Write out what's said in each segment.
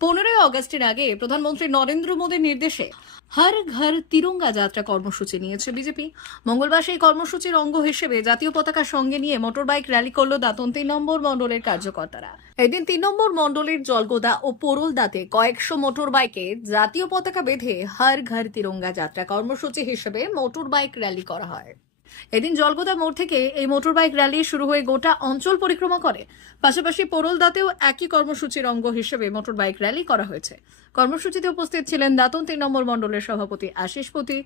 পনেরোই অগস্টের আগে প্রধানমন্ত্রী নরেন্দ্র মোদীর নির্দেশে হর ঘর তিরঙ্গা যাত্রা কর্মসূচি নিয়েছে বিজেপি। মঙ্গলবার সেই কর্মসূচির অঙ্গ হিসেবে জাতীয় পতাকা সঙ্গে নিয়ে মোটরবাইক র্যালি করল দাতন তিন নম্বর মণ্ডলের কার্যকর্তারা। এদিন তিন নম্বর মণ্ডলের জলগোদা ও পোরলদাতে কয়েকশো মোটর বাইকে জাতীয় পতাকা বেঁধে হর ঘর তিরঙ্গা যাত্রা কর্মসূচি হিসেবে মোটর বাইক র্যালি করা হয়। এদিন জলগোদা মোড় থেকে এই মোটরবাইক র্যালি শুরু হয়ে গোটা অঞ্চল পরিক্রমা করে। পাশাপাশি পোরলদাতেও একই কর্মসূচির অঙ্গ হিসেবে মোটরবাইক র্যালি করা হয়েছে। কর্মসূচিতে উপস্থিত ছিলেন দাতন তিন নম্বর মণ্ডলের সভাপতি আশিস পতি,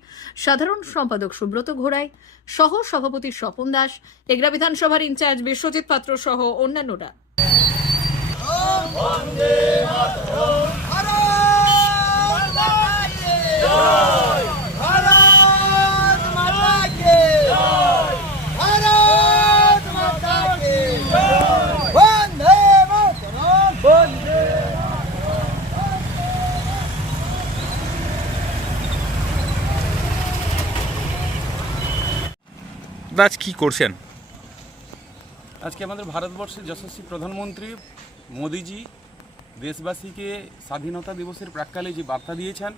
সাধারণ সম্পাদক সুব্রত ঘোড়াই, সহ সভাপতি স্বপন দাস, এগরা বিধানসভার ইনচার্জ বিশ্বজিৎ পাত্র সহ অন্যান্যরা। রাজ কি করছেন? আজকে আমাদের ভারতবর্ষের যশস্বী প্রধানমন্ত্রী মোদিজি দেশবাসীকে স্বাধীনতা দিবসের প্রাককালে যে বার্তা দিয়েছেন,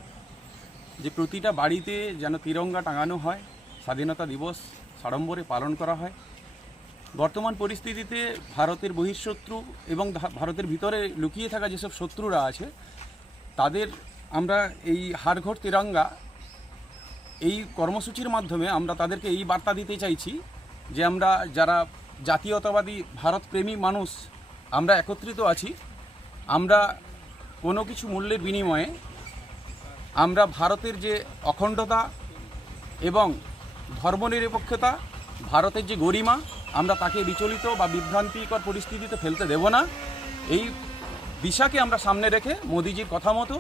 যে প্রতিটা বাড়িতে যেন তিরঙ্গা টাঙানো হয়, স্বাধীনতা দিবস সাড়ম্বরে পালন করা হয়। বর্তমান পরিস্থিতিতে ভারতের বহিঃশত্রু এবং ভারতের ভিতরে লুকিয়ে থাকা যেসব শত্রুরা আছে, তাদের আমরা এই হাড়ঘর তিরঙ্গা এই কর্মসূচির মাধ্যমে আমরা তাদেরকে এই বার্তা দিতে চাইছি যে আমরা যারা জাতীয়তাবাদী ভারতপ্রেমী মানুষ, আমরা একত্রিত আছি। আমরা কোনো কিছু মূল্যের বিনিময়ে আমরা ভারতের যে অখণ্ডতা এবং ধর্মনিরপেক্ষতা, ভারতের যে গরিমা, আমরা তাকে বিচলিত বা বিভ্রান্তিকর পরিস্থিতিতে ফেলতে দেব না। এই দিশাকে আমরা সামনে রেখে মোদিজির কথা মতো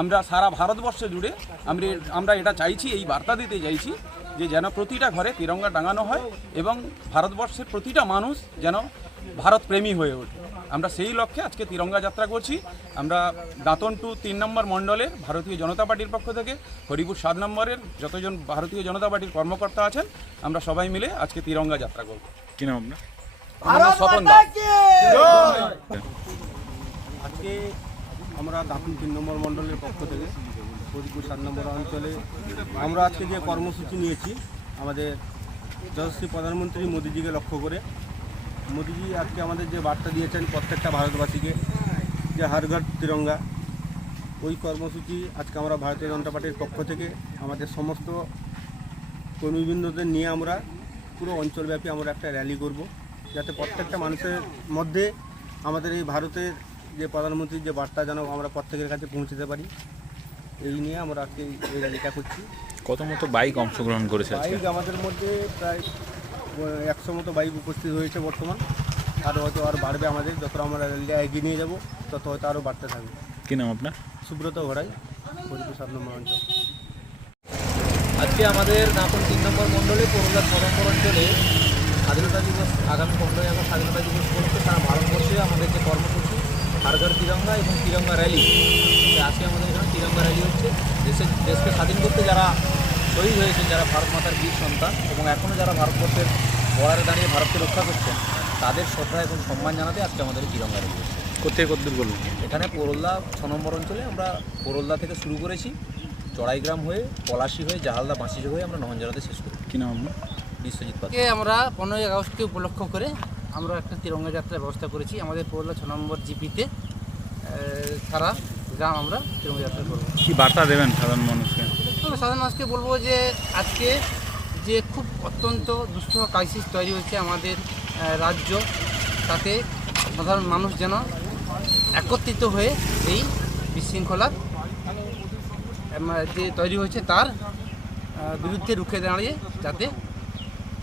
আমরা সারা ভারতবর্ষে জুড়ে আমরা আমরা এটা চাইছি এই বার্তা দিতে চাইছি যে যেন প্রতিটা ঘরে তিরঙ্গা টাঙানো হয় এবং ভারতবর্ষের প্রতিটা মানুষ যেন ভারত প্রেমী হয়ে ওঠে। আমরা সেই লক্ষ্যে আজকে তিরঙ্গা যাত্রা করছি। আমরা দাঁতন টু তিন নম্বর মণ্ডলে ভারতীয় জনতা পার্টির পক্ষ থেকে হরিপুর সাত নম্বরের যতজন ভারতীয় জনতা পার্টির কর্মকর্তা আছেন আমরা সবাই মিলে আজকে তিরঙ্গা যাত্রা করব। কি নাম আজকে আমরা দাপুন তিন নম্বর মণ্ডলের পক্ষ থেকে ফরিদপুর সাত নম্বর অঞ্চলে আমরা আজকে যে কর্মসূচি নিয়েছি, আমাদের যশস্বী প্রধানমন্ত্রী মোদিজিকে লক্ষ্য করে, মোদিজি আজকে আমাদের যে বার্তা দিয়েছেন প্রত্যেকটা ভারতবাসীকে যে হর ঘর তিরঙ্গা, ওই কর্মসূচি আজকে আমরা ভারতীয় জনতা পার্টির পক্ষ থেকে আমাদের সমস্ত কর্মীবৃন্দদের নিয়ে আমরা পুরো অঞ্চলব্যাপী আমরা একটা র্যালি করব, যাতে প্রত্যেকটা মানুষের মধ্যে আমাদের এই ভারতের যে প্রধানমন্ত্রীর যে বার্তা যেন আমরা প্রত্যেকের কাছে পৌঁছতে পারি এই নিয়ে আমরা আজকে এই র্যালিটা করছি। কত মতো বাইক অংশগ্রহণ করেছে বাইক আমাদের মধ্যে প্রায় একশো মতো বাইক উপস্থিত হয়েছে বর্তমান। আর হয়তো আর বাড়বে আমাদের যত আমরা র্যালিটা এগিয়ে নিয়ে যাব তত হয়তো আরও বাড়তে থাকবে। কি নাম আপনার? সুব্রত ঘোড়াই হরিপুর সাত নম্বর অঞ্চল আজকে আমাদের নাপন তিন নম্বর মণ্ডলে করুণার পরম্পর অঞ্চলে স্বাধীনতা দিবস আগামী পনেরোই আগস্ট স্বাধীনতা দিবস উপলক্ষে সারা ভারতবর্ষে আমাদের যে কর্মসূচি হারঘর তিরঙ্গা এবং তিরঙ্গা র্যালি। আজকে আমাদের এখানে তিরঙ্গা র্যালি হচ্ছে। দেশের দেশকে স্বাধীন করতে যারা শহীদ হয়েছেন যারা ভারত মাতার বীর সন্তান এবং এখনও যারা ভারতবর্ষের বর্ডারে দাঁড়িয়ে ভারতকে রক্ষা করছেন তাদের শ্রদ্ধা এবং সম্মান জানাতে আজকে আমাদের এই তিরঙ্গা র্যালি হচ্ছে। কোথায় কতদূর বলুন? এখানে পোরলদা ছ নম্বর অঞ্চলে আমরা পোরলদা থেকে শুরু করেছি চড়াইগ্রাম হয়ে পলাশি হয়ে জাহালদা বাঁশিজ হয়ে আমরা নহঞ্জরাতে শেষ করি। কি নাম বিশ্বজিৎ পাত্র। আমরা পনেরোই আগস্টকে উপলক্ষ করে আমরা একটা তিরঙ্গা যাত্রার ব্যবস্থা করেছি। আমাদের পৌরলা ছ নম্বর জিপিতে সারা গ্রাম আমরা তিরঙ্গা যাত্রা করব। কি বার্তা দেবেন সাধারণ মানুষকে? তবে সাধারণ মানুষকে বলব যে আজকে যে খুব অত্যন্ত দুঃস্থ ক্রাইসিস তৈরি হয়েছে আমাদের রাজ্য তাতে সাধারণ মানুষ যেন একত্রিত হয়ে এই বিশৃঙ্খলার যে তৈরি হয়েছে তার বিরুদ্ধে রুখে দাঁড়িয়ে যাতে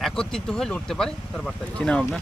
একত্রিত হয়ে লড়তে পারে তার বার্তা কি নাম আপনার?